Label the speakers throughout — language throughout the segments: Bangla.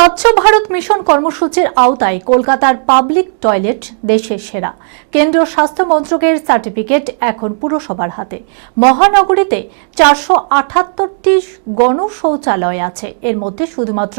Speaker 1: স্বচ্ছ ভারত মিশন কর্মসূচির আওতায় কলকাতার পাবলিক টয়লেট দেশের সেরা। কেন্দ্রীয় স্বাস্থ্য মন্ত্রকের সার্টিফিকেট এখন পুরসভার হাতে। মহানগরীতে চারশো আটাত্তরটি গণ শৌচালয় আছে। এর মধ্যে শুধুমাত্র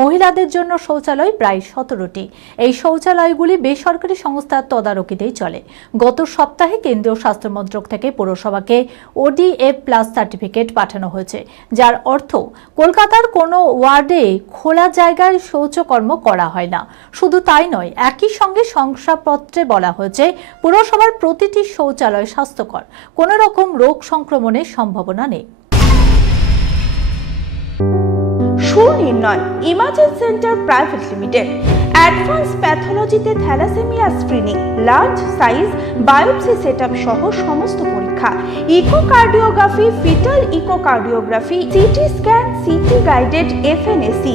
Speaker 1: মহিলাদের জন্য শৌচালয় প্রায় সতেরোটি। এই শৌচালয়গুলি বেসরকারি সংস্থার তদারকিতেই চলে। গত সপ্তাহে কেন্দ্রীয় স্বাস্থ্য মন্ত্রক থেকে পুরসভাকে ওডিএফ প্লাস সার্টিফিকেট পাঠানো হয়েছে। যার অর্থ, কলকাতার কোনো ওয়ার্ডে খোলা জায়গায় শৌচকর্ম করা হয় না। শুধু তাই নয়, একই সঙ্গে শংসাপত্রে বলা হয়েছে, পুরসভার প্রতিটি শৌচালয় স্বাস্থ্যকর। কোনো রকম রোগ সংক্রমণের সম্ভাবনা নেই।
Speaker 2: Sunirnoy centre private limited. Advance প্যাথোলজিতে thalassemia screening, large size biopsy setup সহ সমস্ত পরীক্ষা। Echocardiography, fetal echocardiography, CT scan, CT guided FNAC.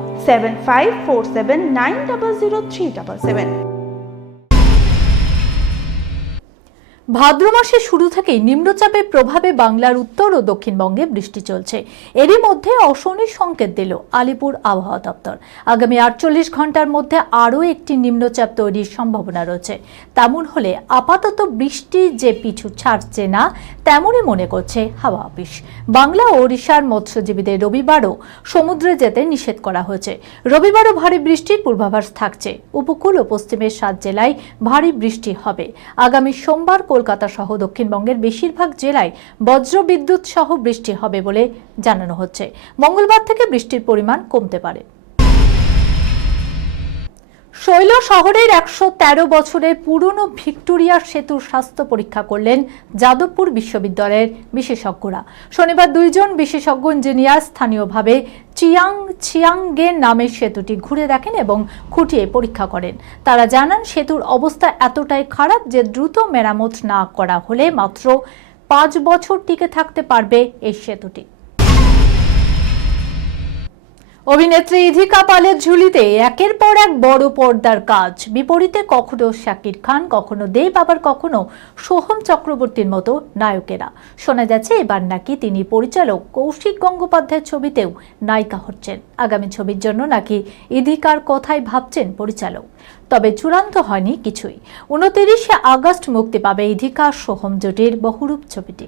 Speaker 2: 7547900377.
Speaker 1: ভাদ্র মাসের শুরু থেকেই নিম্নচাপের প্রভাবে বাংলার উত্তর ও দক্ষিণবঙ্গে বৃষ্টি চলছে। এরই মধ্যে অশনির সংকেত দিল আলিপুর আবহাওয়া দপ্তর। আগামী আটচল্লিশ ঘণ্টার মধ্যে আরও একটি নিম্নচাপ তৈরির সম্ভাবনা রয়েছে। তেমন হলে আপাতত বৃষ্টি যে পিছু ছাড়ছে না, তেমনই মনে করছে হাওয়া অফিস। বাংলা ও ওড়িশার মৎস্যজীবীদের রবিবারও সমুদ্রে যেতে নিষেধ করা হয়েছে। রবিবারও ভারী বৃষ্টির পূর্বাভাস থাকছে। উপকূল ও পশ্চিমের সাত জেলায় ভারী বৃষ্টি হবে। আগামী সোমবার কলকাতা সহ দক্ষিণবঙ্গের বেশিরভাগ জেলায় বজ্রবিদ্যুৎ সহ বৃষ্টি হবে বলে জানানো হচ্ছে। মঙ্গলবার থেকে বৃষ্টির পরিমাণ কমতে পারে। শৈল শহরের একশো তেরো বছরের পুরনো ভিক্টোরিয়া সেতুর স্বাস্থ্য পরীক্ষা করলেন যাদবপুর বিশ্ববিদ্যালয়ের বিশেষজ্ঞরা। শনিবার দুইজন বিশেষজ্ঞ ইঞ্জিনিয়ার স্থানীয়ভাবে চিয়াং চিয়াংগে নামের সেতুটি ঘুরে দেখেন এবং খুঁটিয়ে পরীক্ষা করেন। তারা জানান, সেতুর অবস্থা এতটাই খারাপ যে দ্রুত মেরামত না করা হলে মাত্র পাঁচ বছর টিকে থাকতে পারবে এই সেতুটি। অভিনেত্রী ইধিকা পালের ঝুলিতে একের পর এক বড় পর্দার কাজ। বিপরীতে কখনো শাকির খান, কখনো দেব, আবার কখনো সোহম চক্রবর্তীর মতো নায়কেরা। শোনা যাচ্ছে এবার নাকি তিনি পরিচালক কৌশিক গঙ্গোপাধ্যায়ের ছবিতেও নায়িকা হচ্ছেন। আগামী ছবির জন্য নাকি ইধিকার কথাই ভাবছেন পরিচালক। তবে চূড়ান্ত হয়নি কিছুই। উনতিরিশে আগস্ট মুক্তি পাবে ইধিকা সোহম জুটির বহুরূপ ছবিটি।